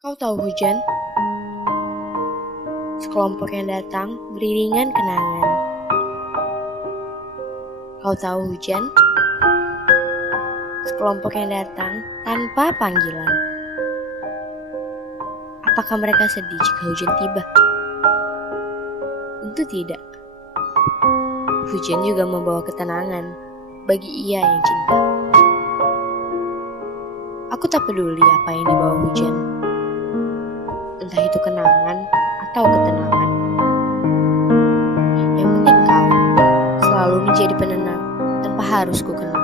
Kau tahu hujan? Sekelompok yang datang beriringan kenangan. Kau tahu hujan? Sekelompok yang datang tanpa panggilan. Apakah mereka sedih jika hujan tiba? Tentu tidak. Hujan juga membawa ketenangan bagi ia yang cinta. Aku tak peduli apa yang dibawa hujan. Entah itu kenangan atau ketenangan. Yang penting kau selalu menjadi penenang tanpa harus ku kenal.